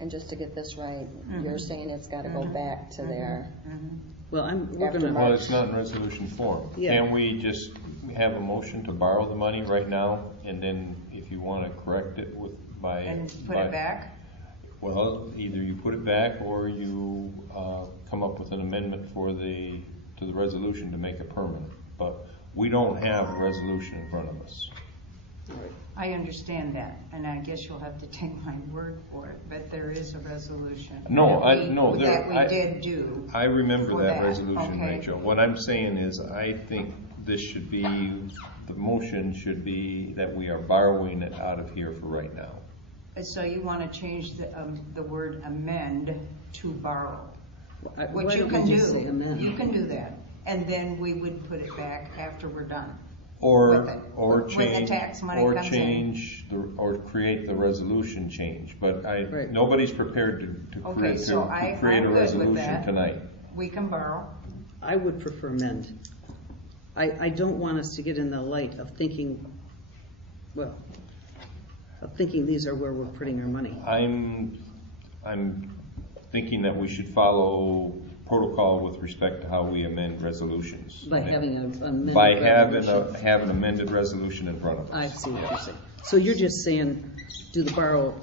And just to get this right, you're saying it's got to go back to there. Well, Well, it's not in resolution form. Yeah. Can we just have a motion to borrow the money right now, and then if you want to correct it And put it back? Well, either you put it back or you come up with an amendment to the resolution to make it permanent. But we don't have a resolution in front of us. I understand that, and I guess you'll have to take my word for it, but there is a resolution. That we did do. I remember that resolution, okay. Rachel. What I'm saying is I think this should be, the motion should be that we are borrowing it out of here for right now. So you want to change the word amend to borrow, which you don't can we just say do. amend? You can do that, and then we would put it back after we're done. Or when the tax money comes in. Or create the resolution change. But Right. nobody's prepared to create I'm a good with resolution that. tonight. We can borrow. I would prefer amend. I don't want us to get in the light of thinking, these are where we're putting our money. I'm thinking that we should follow protocol with respect to how we amend resolutions. By having an amended By resolution. have an amended resolution in front of us. I see what you're saying. So you're just saying, do the borrow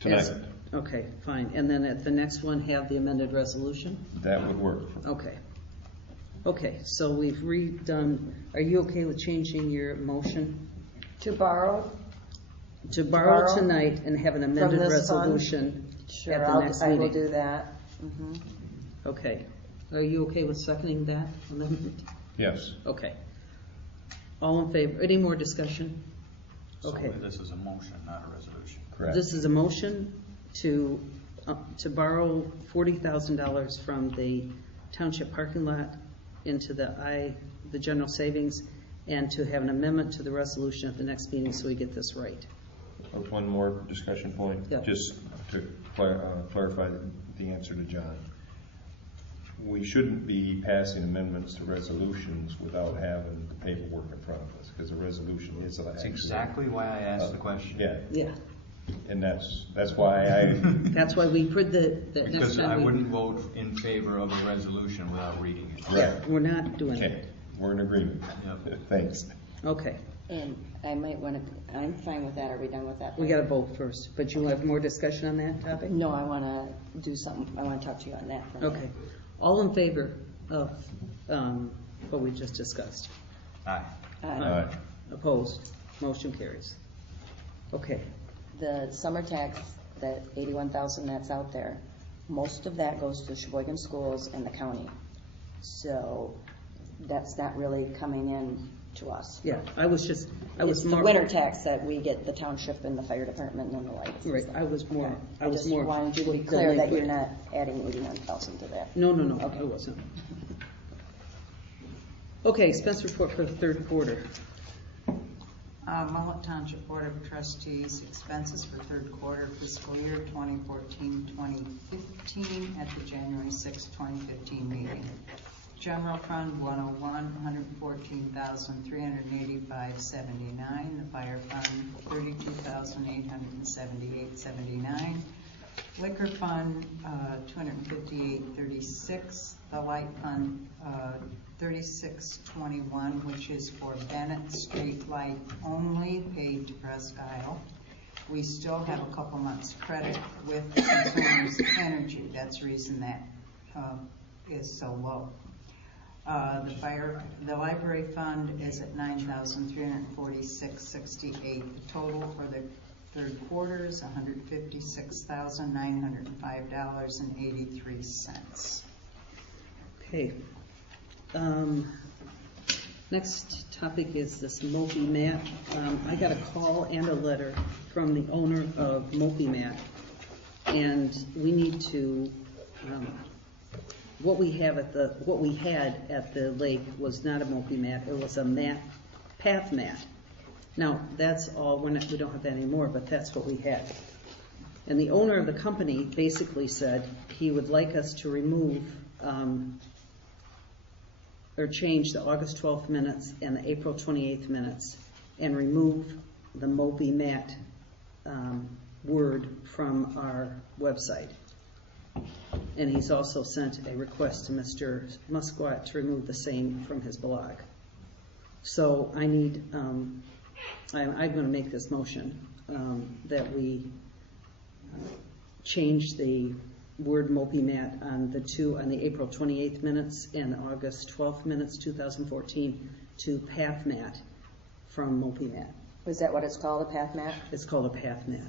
Tonight. Okay, fine. And then at the next one, have the amended resolution? That would work. Okay. Okay, so we've redone, are you okay with changing your motion? To borrow? To borrow borrow tonight and have an amended this fund? resolution Sure, at the next I will meeting? do that. Okay. Are you okay with seconding that amendment? Yes. Okay. All in favor? Any more discussion? Okay. So this is a motion, not a resolution. Correct. This is a motion to borrow $40,000 from the township parking lot into the general savings, and to have an amendment to the resolution at the next meeting so we get this right. One more discussion point, Yeah. just to clarify the answer to John. We shouldn't be passing amendments to resolutions without having the paperwork in front of us, because a resolution is That's exactly why I asked the question. Yeah. And that's why That's why we put the next Because I time wouldn't vote in favor of a resolution without reading it. Right. we're not doing Okay, it. we're in agreement. Yep. Thanks. Okay. And I might want to, I'm fine with that. Are we done with that? We got to vote first, but you have more discussion on that topic? No, I want to do something. I want to talk to you on that. For a minute. Okay. All in favor of what we just discussed? Aye. Opposed? Motion carries. Okay. The summer tax, that 81,000 that's out there, most of that goes to Sheboygan schools and the county. So that's not really coming in to us. Yeah, I was It's the more winter tax that we get, the township and the fire department and the like. right. I was more. I just wanted you to be clear that you're not adding 81,000 to that. No. Okay. I wasn't. Okay, expense report for the third quarter. Mullett Township Board of Trustees expenses for third quarter fiscal year 2014-2015 at the January 6, 2015 meeting. General Fund 101, $114,385.79. The Fire Fund 32,878.79. Liquor Fund 258.36. The Light Fund 3621, which is for Bennett Street Light only, paid to Presque Isle. We still have a couple months credit with Consumers Energy. That's the reason that is so low. The library fund is at $9,346.68. The total for the third quarter is $156,905.83. Okay. Next topic is this Mobi-Mat. I got a call and a letter from the owner of Mobi-Mat, and we need to. What we had at the lake was not a Mobi-Mat; it was a path mat. Now that's all. We don't have that anymore, but that's what we had. And the owner of the company basically said he would like us to remove or change the August 12th minutes and the April 28th minutes and remove the Mobi-Mat word from our website. And he's also sent a request to Mr. Musquat to remove the same from his blog. So I need, I'm going to make this motion that we change the word Mobi-Mat on the April 28th minutes and August 12th minutes, 2014, to Path Mat from Mobi-Mat. Is that what it's called, a path mat? It's called a Path Mat.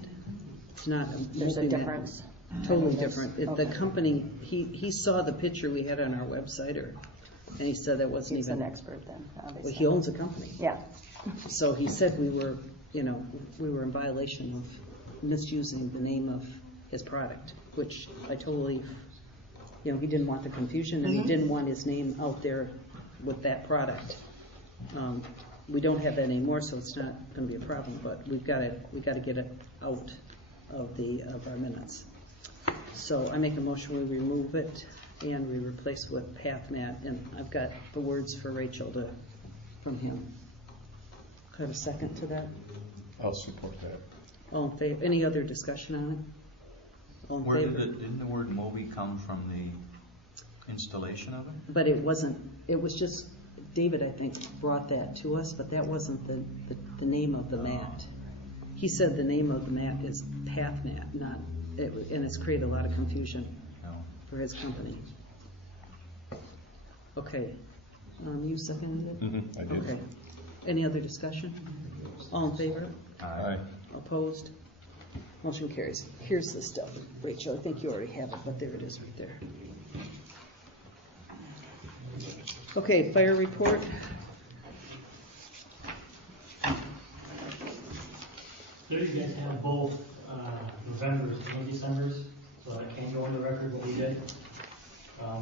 It's not a There's a Mobi-Mat. difference? Totally different. Okay. The company, he saw the picture we had on our website, and he said that wasn't He's even. an expert then, obviously. Well, he owns a company. Yeah. So he said we were in violation of misusing the name of his product, which I totally, he didn't want the confusion, and he didn't want his name out there with that product. We don't have that anymore, so it's not going to be a problem, but we got to get it out of our minutes. So I make a motion, we remove it and we replace it with Path Mat, and I've got the words for Rachel from him. Could I have a second to that? I'll support that. All in favor? Any other discussion on it? All in Where favor? didn't the word Mobi come from the installation of it? But it wasn't. It was just David, I think, brought that to us, but that wasn't the name of the mat. He said the name of the mat is Path Mat, not. And it's created a lot of confusion No. for his company. Okay. You seconded it? I did. Okay. Any other discussion? All in favor? Aye. Opposed? Motion carries. Here's the stuff, Rachel. I think you already have it, but there it is right there. Okay, fire report. There you guys have both November's and December's, so I can't go on the record what we did.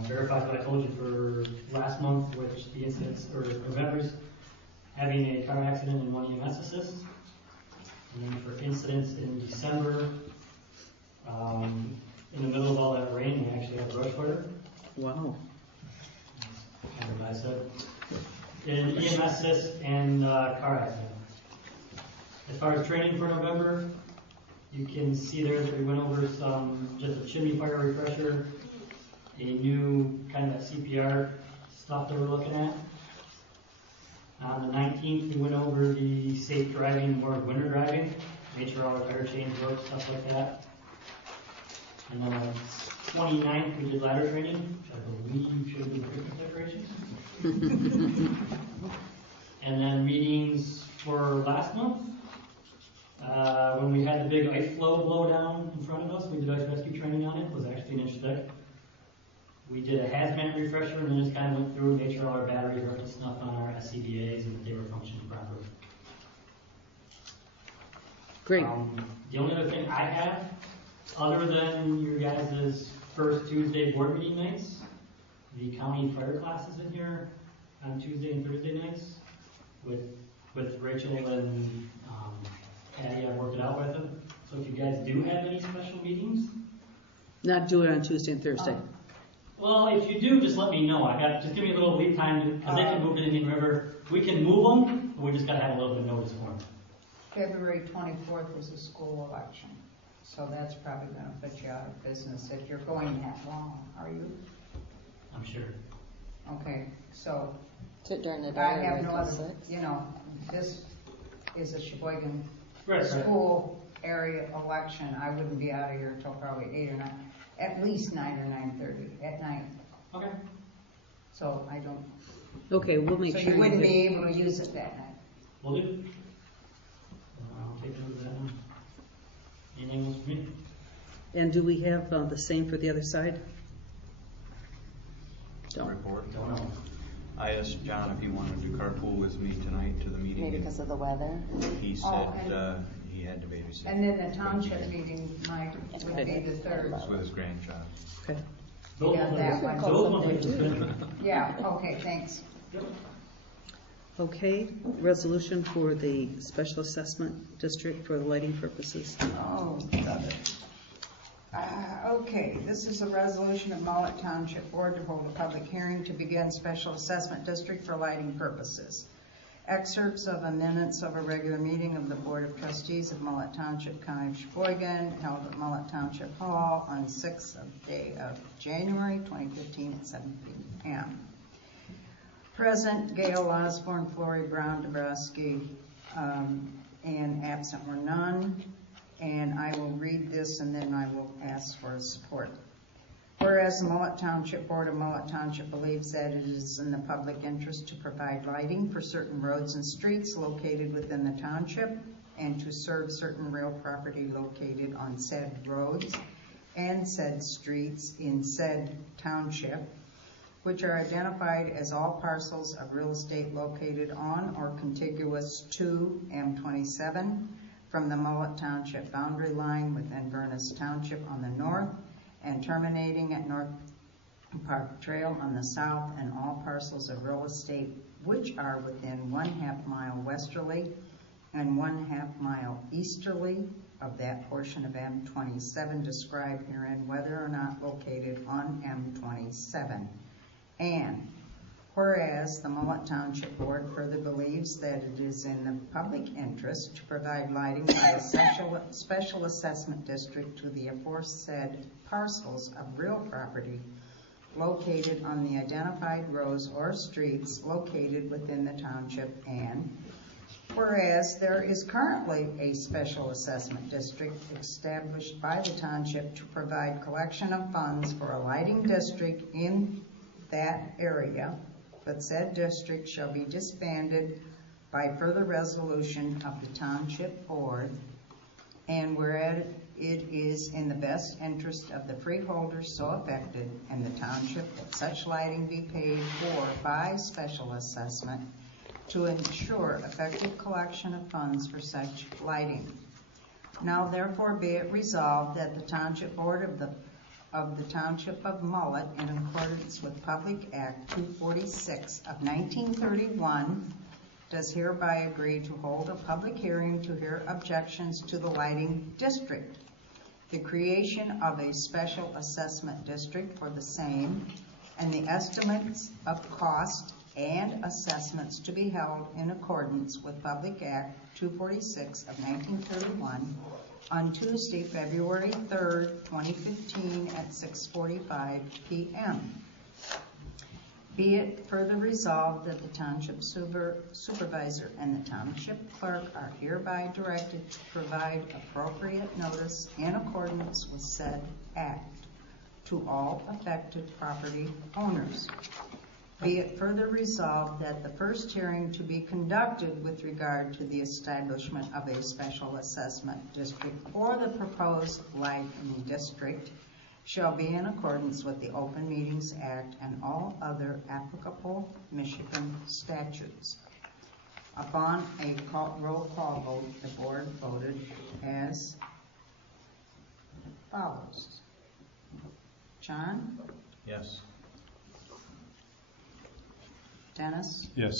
Verified what I told you for last month, which the incidents, or November's, having a car accident and 1 EMS assist. And then for incidents in December, in the middle of all that rain, we actually had a brush fire. Wow. And I said, an EMS assist and car accident. As far as training for November, you can see there that we went over just a chimney fire refresher, a new kind of CPR stuff that we're looking at. On the 19th, we went over the safe driving, more winter driving, made sure all the tire chains work, stuff like that. And then on the 29th, we did ladder training, which I believe should be Christmas decorations. And then meetings for last month. When we had the big ice flow blow down in front of us, we did ice rescue training on it. It was actually an inch thick. We did a hazmat refresher and then just kind of went through, made sure all our batteries were up to snuff on our SCBAs and that they were functioning properly. Great. The only other thing I have, other than your guys' first Tuesday board meeting nights, the county fire class is in here on Tuesday and Thursday nights with Rachel and Patty. I've worked it out with them. So if you guys do have any special meetings, Not do it on Tuesday and Thursday. well, if you do, just let me know. Just give me a little lead time because they can move to Indian River. We can move them, but we just got to have a little bit of notice for them. February 24th is a school election, so that's probably going to put you out of business if you're going that long, are you? I'm sure. Okay, so During the day. I have or no until other, 6? this is a Sheboygan Right. school area election. I wouldn't be out of here until probably 8 or 9, at least 9 or 9:30 at night. Okay. So I don't, Okay, we'll make so sure. you wouldn't be able to use it that night. Will do. I'll take note of that one. Anything else for me? And do we have the same for the other side? Report? Don't know. I asked John if he wanted to carpool with me tonight to the meeting. Maybe and because of the weather? He Oh, said and- he had to babysit. And then the township meeting might, would be the He 3rd. was with his grandchild. Okay. Those Yeah, ones that are- one. those ones are suspended. Yeah, okay, thanks. Yep. Okay, resolution for the special assessment district for lighting purposes. Oh, got it. Okay, this is a resolution of Mullett Township Board to hold a public hearing to begin special assessment district for lighting purposes. Excerpts of the minutes of a regular meeting of the Board of Trustees of Mullett Township, County of Sheboygan, held at Mullett Township Hall on 6th day of January 2015 at 7 p.m. Present, Gail Osborne, Flory Brown, Dabrowski, and absent were none. And I will read this and then I will ask for support. Whereas the Mullett Township Board of Mullett Township believes that it is in the public interest to provide lighting for certain roads and streets located within the township and to serve certain real property located on said roads and said streets in said township, which are identified as all parcels of real estate located on or contiguous to M27 from the Mullett Township boundary line within Vernus Township on the north and terminating at North Park Trail on the south, and all parcels of real estate which are within 1/2 mile westerly and 1/2 mile easterly of that portion of M27 described herein, whether or not located on M27. And whereas the Mullett Township Board further believes that it is in the public interest to provide lighting by a special assessment district to the aforesaid parcels of real property located on the identified roads or streets located within the township, and whereas there is currently a special assessment district established by the township to provide collection of funds for a lighting district in that area, but said district shall be disbanded by further resolution of the Township Board, and whereas it is in the best interest of the freeholders so affected and the township that such lighting be paid for by special assessment to ensure effective collection of funds for such lighting. Now therefore be it resolved that the Township Board of the Township of Mullett, in accordance with Public Act 246 of 1931, does hereby agree to hold a public hearing to hear objections to the lighting district, the creation of a special assessment district for the same, and the estimates of cost and assessments to be held in accordance with Public Act 246 of 1931 on Tuesday, February 3rd, 2015 at 6:45 p.m. Be it further resolved that the Township Supervisor and the Township Clerk are hereby directed to provide appropriate notice in accordance with said act to all affected property owners. Be it further resolved that the first hearing to be conducted with regard to the establishment of a special assessment district for the proposed lighting district shall be in accordance with the Open Meetings Act and all other applicable Michigan statutes. Upon a roll call vote, the board voted as follows. John? Yes. Dennis? Yes.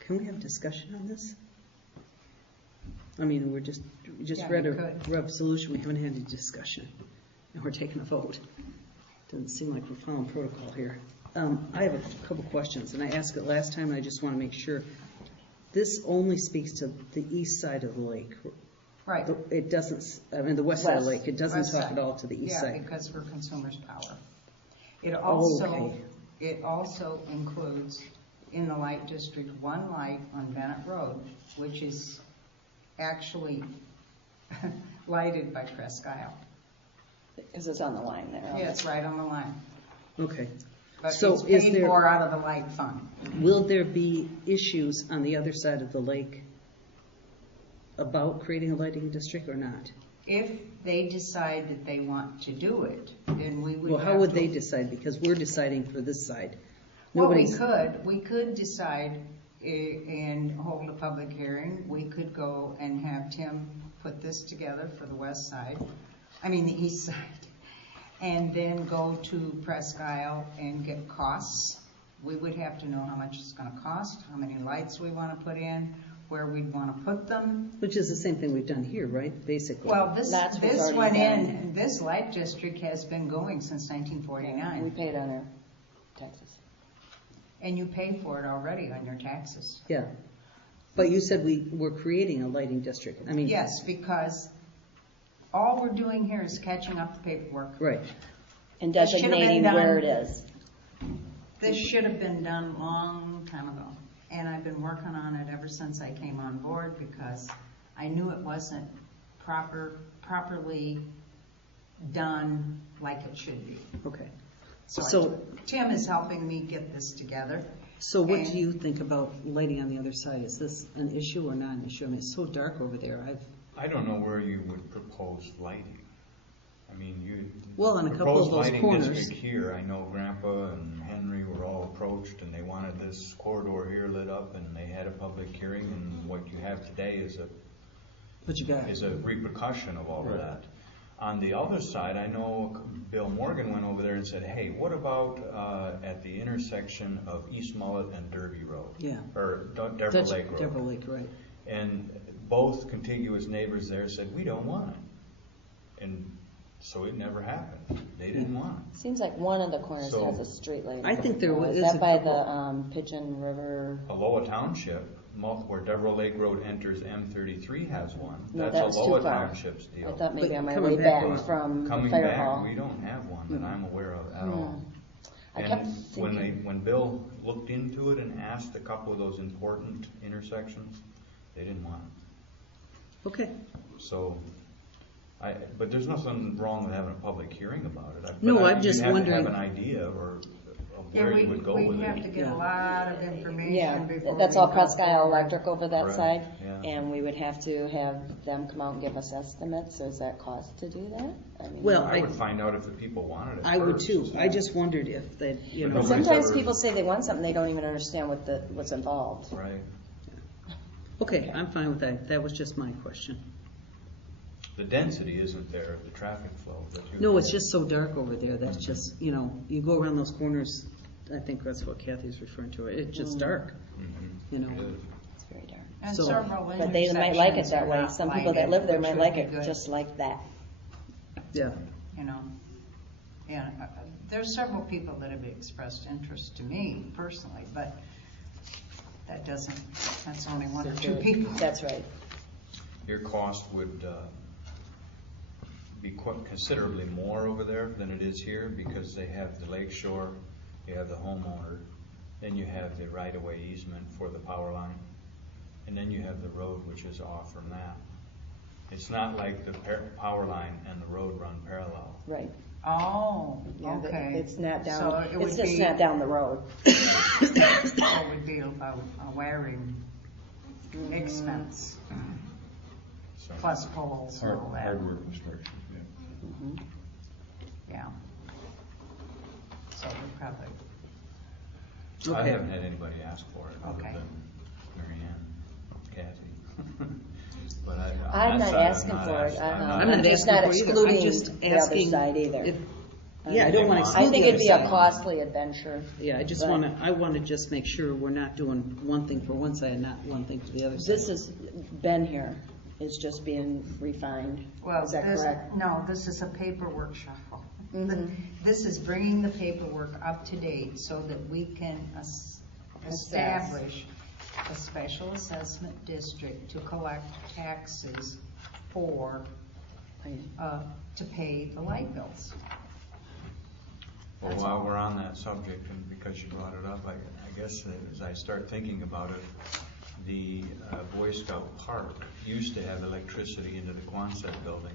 Can we have discussion on this? I mean, we just Yeah, read we a could. resolution, we haven't had any discussion, and we're taking a vote. Doesn't seem like we're following protocol here. I have a couple questions, and I asked it last time, and I just want to make sure. This only speaks to the east side of the lake. Right. It doesn't, I mean, the west side of the lake, it doesn't West talk side. at all to the east Yeah, side. because for consumers' power. It Okay. also includes in the light district one light on Bennett Road, which is actually lighted by Presque Isle. Is this on the line there? Yeah, it's right on the line. Okay. But So it's is paid there- for out of the light fund. Will there be issues on the other side of the lake about creating a lighting district or not? If they decide that they want to do it, then we would Well, how have would to- they decide? Because we're deciding for this side. Well, Nobody's- we could decide and hold a public hearing. We could go and have Tim put this together for the west side, the east side, and then go to Presque Isle and get costs. We would have to know how much it's gonna cost, how many lights we wanna put in, where we'd wanna put them. Which is the same thing we've done here, right? Basically. Well, this That's what's went already in, this light district has been going since 1949. We paid on our taxes. And you pay for it already on your taxes. Yeah. But you said we were creating a lighting district. I mean. Yes, because all we're doing here is catching up the paperwork. Right. And It should have been designating where it done. is. This should have been done long time ago. And I've been working on it ever since I came on board because I knew it wasn't properly done like it should be. Okay. So Tim is helping me get this together. So what And- do you think about lighting on the other side? Is this an issue or not an issue? I mean, it's so dark over there. I don't know where you would propose lighting. I mean, Well, on a couple of proposed those lighting corners. district here, I know Grandpa and Henry were all approached and they wanted this corridor here lit up and they had a public hearing, and what you have today is What you got? a repercussion of all of that. On the other side, I know Bill Morgan went over there and said, hey, what about at the intersection of East Mullett and Derby Road? Yeah. Or Deborah Lake Road. Deborah Lake, right. And both contiguous neighbors there said, we don't want it. And so it never happened. They didn't want it. Seems like one of the corners So- has a street light. I think there Is is that a by couple. the Pigeon River? Aloha Township, where Deborah Lake Road enters M33 has one. No, That's that was too Aloha far. Township's I deal. thought maybe But on my coming way back back was- from the Coming fire back, hall. we don't have one that I'm aware of at all. I kept And thinking, when Bill looked into it and asked a couple of those important intersections, they didn't want it. Okay. So, but there's nothing wrong with having a public hearing about it. No, But I'm just you have wondering- to have an idea of Yeah, where you would go with we have to it. get Yeah. a lot of information yeah, before that's we all go Presque Isle forward. Electric over that Correct, side. yeah. And we would have to have them come out and give us estimates. So is that cost to do that? I mean, Well, I would find out if the people wanted it I would first. too. I just wondered if that, you But know. nobody's sometimes ever- people say they want something, they don't even understand what's involved. Right. Okay, I'm fine with that. That was just my question. The density isn't there, the traffic flow. But you- No, it's just so dark over there. That's just, you know, you go around those corners, I think that's what Kathy's referring to. It's just dark, Mhm. you know. It is. It's very dark. And So- several But they might like it intersections that are way. not Some people that lighted, live there which might would like be it good, just like that. Yeah. You know, yeah, there's several people that have expressed interest to me personally, but that's only one or two people. That's right. Your cost would be quite considerably more over there than it is here, because they have the lake shore, you have the homeowner, then you have the right-of-way easement for the power line, and then you have the road, which is off from that. It's not like the power line and the road run parallel. Right. Oh, Yeah, okay. It's not So down, it would it's just be- not down the road. So it would be a wiring expense, So plus poles and all that. Hardware construction, yeah. Yeah. So we probably, I Okay. haven't had anybody ask for it other Okay. than Mary Ann, Kathy. But I'm on not that side, asking for it. I'm I'm not just asking not for either. I'm excluding just the other asking side either. if- Yeah, I don't want to exclude I think the it'd be a other side. costly adventure. Yeah, I just but I want to just make sure we're not doing one thing for one side and not one thing for the other side. This has been here, it's just being refined. well, Is that this, correct? no, this is a paperwork shuffle. Mhm. This is bringing the paperwork up to date so that we can establish a special assessment district to collect taxes for, to pay the light bills. Well, That's while all. we're on that subject, and because you brought it up, I guess as I start thinking about it, the Boy Scout Park used to have electricity into the Quonset building.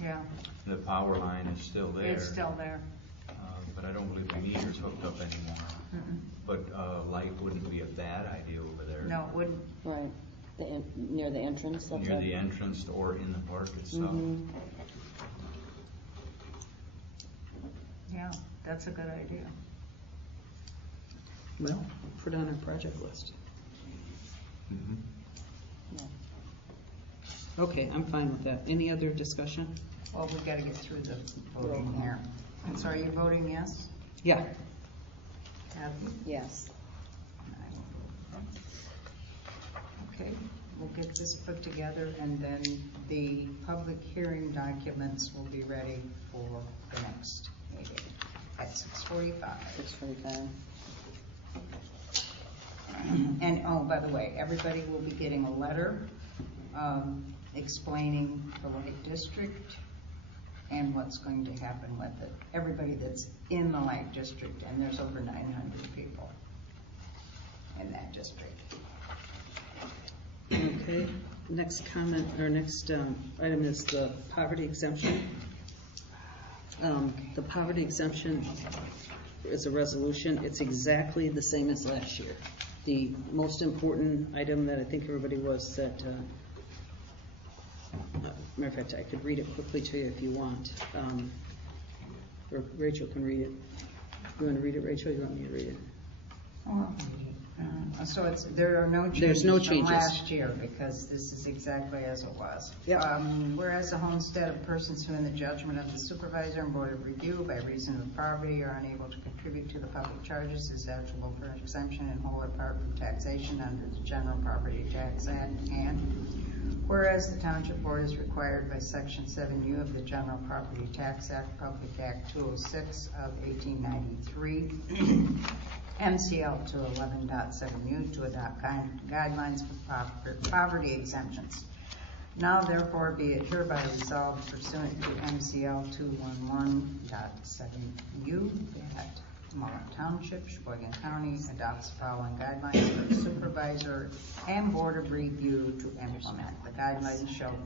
Yeah, The power line is still there. it's still there. But I don't believe the meter's hooked up anymore. Mm-mm. But light wouldn't be a bad idea over there. No, it wouldn't. Right, near the entrance of Near the entrance or in the park itself. Mhm. Yeah, that's a good idea. Well, put it on our project list. Yeah. Okay, I'm fine with that. Any other discussion? Well, we gotta get through the voting here. And so are you voting yes? Yeah. Kathy? Yes. Okay, we'll get this put together and then the public hearing documents will be ready for the next meeting at 6:45. 6:45. And, oh, by the way, everybody will be getting a letter explaining the Lake District and what's going to happen with it. Everybody that's in the Lake District, and there's over 900 people in that district. Okay, next comment, or next item is the poverty exemption. The poverty exemption is a resolution. It's exactly the same as last year. The most important item that I think everybody was that, matter of fact, I could read it quickly to you if you want. Or Rachel can read it. You want to read it, Rachel? You want me to read it? So there are no changes. There's no from changes. last year, because this is exactly as it was. Yep. Whereas the homestead of persons who in the judgment of the supervisor and board of review by reason of poverty are unable to contribute to the public charges is eligible for exemption in whole or part from taxation under the General Property Tax Act. And whereas the Township Board is required by Section 7U of the General Property Tax Act, Public Act 206 of 1893, MCL 211.7U, to adopt guidelines for poverty exemptions. Now therefore be it hereby resolved pursuant to MCL 211.7U that Mullett Township, Sheboygan County adopts the following guidelines for the supervisor and board of review to implement. The guidelines shall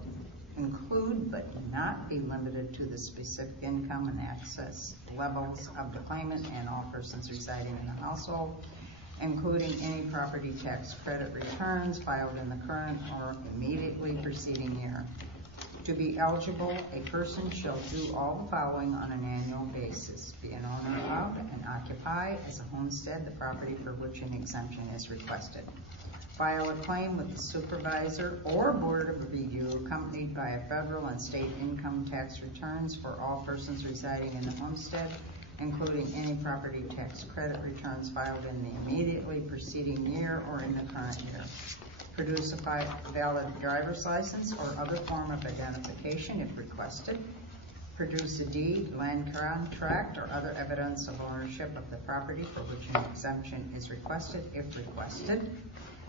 include but not be limited to the specific income and access levels of the claimant and all persons residing in the household, including any property tax credit returns filed in the current or immediately preceding year. To be eligible, a person shall do all the following on an annual basis: be an owner of and occupy as a homestead the property for which an exemption is requested. File a claim with the supervisor or board of review accompanied by a federal and state income tax returns for all persons residing in the homestead, including any property tax credit returns filed in the immediately preceding year or in the current year. Produce a valid driver's license or other form of identification if requested. Produce a deed, land contract, or other evidence of ownership of the property for which an exemption is requested if requested.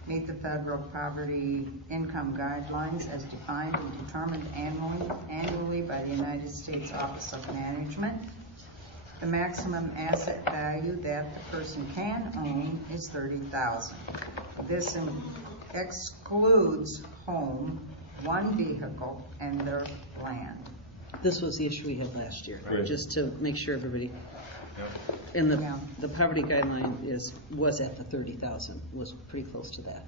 Meet the federal poverty income guidelines as defined and determined annually by the United States Office of Management. The maximum asset value that the person can own is $30,000. This excludes home, one vehicle, and their land. This was the issue we had last year, Right. just to make sure everybody. Yep. And Yeah. the poverty guideline was at the 30,000, was pretty close to that.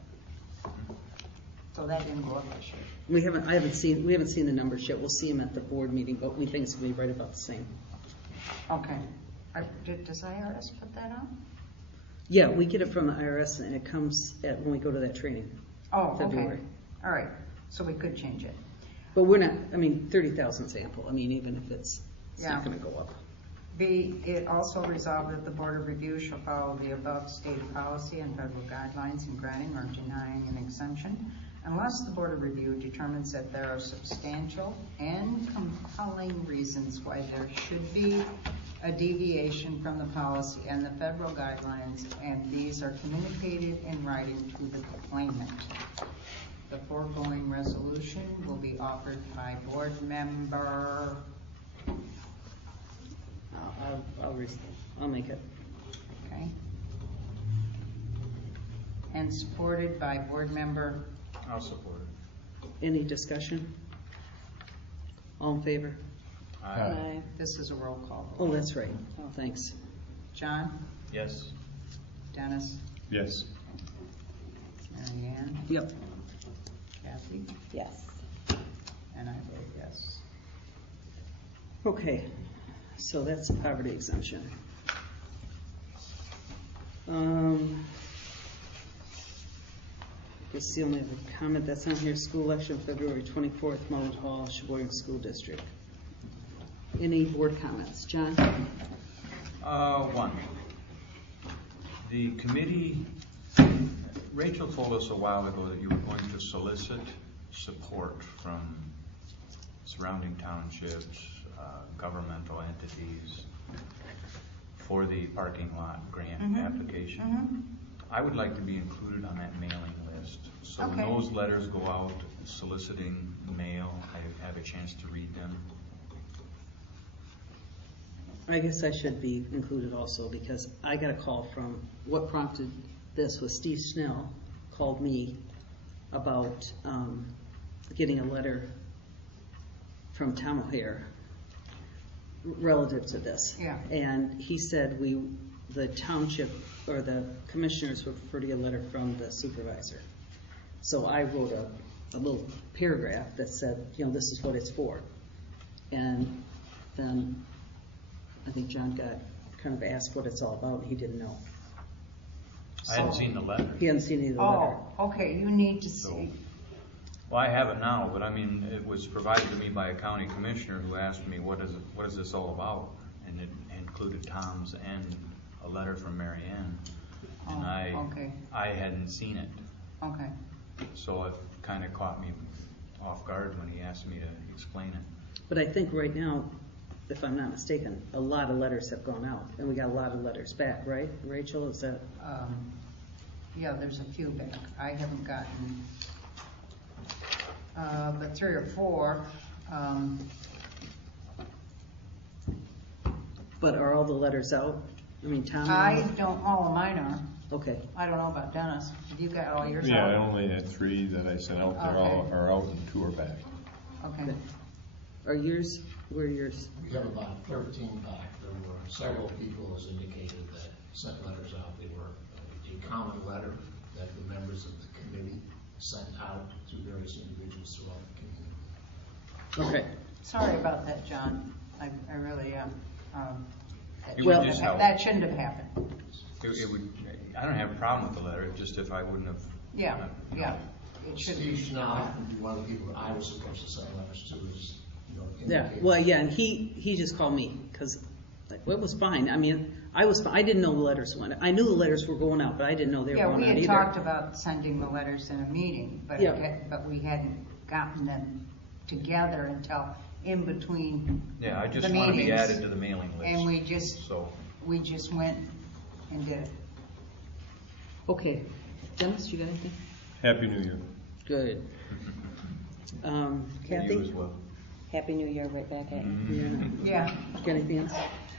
So that didn't go up this year. We haven't seen the numbers yet. We'll see them at the board meeting, but we think it's gonna be right about the same. Okay. Does IRS put that on? Yeah, we get it from the IRS and it comes when we go to that training. Oh, okay. February. All right. So we could change it. But we're not, 30,000 is ample. Even if it's Yeah. not gonna go up. B, it also resolved that the Board of Review shall follow the above stated policy and federal guidelines in granting or denying an exemption unless the Board of Review determines that there are substantial and compelling reasons why there should be a deviation from the policy and the federal guidelines, and these are communicated in writing to the claimant. The foregoing resolution will be offered by board member. I'll make it. Okay. And supported by board member. I'll support it. Any discussion? All in favor? Aye. This is a roll call. Oh, that's right. Oh, thanks. John? Yes. Dennis? Yes. Mary Ann? Yep. Kathy? Yes. And I vote yes. Okay, so that's the poverty exemption. Guess the only other comment that's on here, school election, February 24th, Mullett Hall, Sheboygan School District. Any board comments? John? One. The committee, Rachel told us a while ago that you were going to solicit support from surrounding townships, governmental entities for the parking lot grant application. I would like to be included on that mailing list. So when Okay. those letters go out soliciting mail, I have a chance to read them. I guess I should be included also because I got a call from, what prompted this was Steve Snell called me about getting a letter from Tom O'Hare relative to this. Yeah. And he said the township or the commissioners would prefer to get a letter from the supervisor. So I wrote a little paragraph that said, this is what it's for. And then I think John got kind of asked what it's all about, and he didn't know. I hadn't seen the letter. He hadn't seen any of the letter. Oh, okay, you need to So, see. well, I have it now, but I mean, it was provided to me by a county commissioner who asked me, what is this all about? And it included Tom's and a letter from Mary Ann. And Oh, okay. I hadn't seen it. Okay. So it kind of caught me off guard when he asked me to explain it. But I think right now, if I'm not mistaken, a lot of letters have gone out, and we got a lot of letters back, right? Rachel, is that? Yeah, there's a few back. I haven't gotten, but 3 or 4. But are all the letters out? I mean, Tom? I don't, all of mine are. Okay. I don't know about Dennis. Have you got all yours Yeah, I out? only had 3 that I sent out. They're all Okay. are out and 2 are back. Okay. Are yours, where are yours? We have about 13 back. There were several people as indicated that sent letters out. They were a common letter that the members of the committee sent out to various individuals throughout the community. Okay. Sorry about that, John. I really am. Well- That shouldn't have happened. It would, I don't have a problem with the letter, just if I wouldn't have. Yeah, yeah. It should Steve be. Schnell happened to be one of the people that I was supposed to send letters to. Yeah, indicated. well, yeah, and he just called me, because it was fine. I mean, I didn't know the letters went. I knew the letters were going out, but I didn't know they were Yeah, going we out had either. talked about sending the letters in a meeting, but Yeah. but we hadn't gotten them together until in between Yeah, I just the want to be meetings. added to the mailing list. And we just So, went and did it. Okay. Dennis, you got anything? Happy New Year. Good. Kathy? you as well. Happy New Year right back at you. Yeah. Yeah. Got anything else?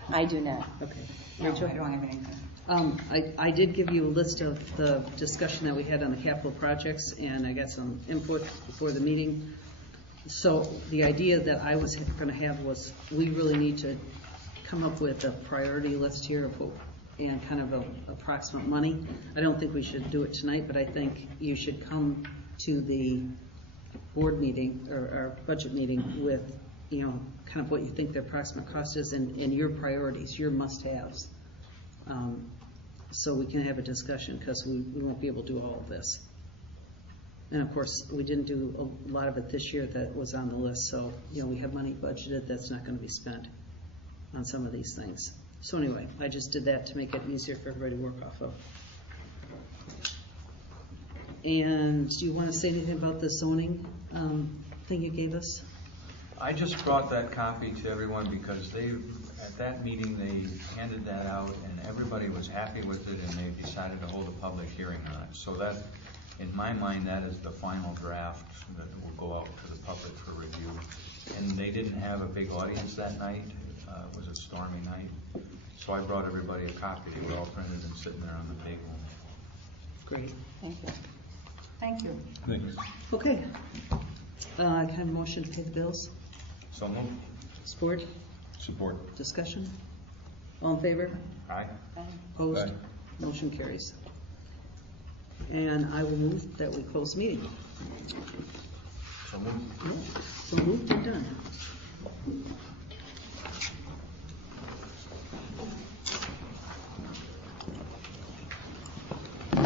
I do not. Okay. No, Rachel? I don't have anything. I did give you a list of the discussion that we had on the capital projects, and I got some input before the meeting. So the idea that I was going to have was, we really need to come up with a priority list here of and kind of a approximate money. I don't think we should do it tonight, but I think you should come to the board meeting or our budget meeting with, kind of what you think the approximate cost is and your priorities, your must-haves. So we can have a discussion, because we won't be able to do all of this. And of course, we didn't do a lot of it this year that was on the list, so, we have money budgeted that's not going to be spent on some of these things. So anyway, I just did that to make it easier for everybody to work off of. And do you want to say anything about the zoning thing you gave us? I just brought that copy to everyone because at that meeting, they handed that out and everybody was happy with it, and they decided to hold a public hearing on it. So that, in my mind, that is the final draft that will go out to the public for review. And they didn't have a big audience that night. It was a stormy night. So I brought everybody a copy. They were all printed and sitting there on the table. Great. Thank you. Thank you. Thanks. Okay. I have a motion to pay the bills. So moved. Support? Support. Discussion? All in favor? Aye. Opposed? Aye. Motion carries. And I will move that we close the meeting. So moved. So moved.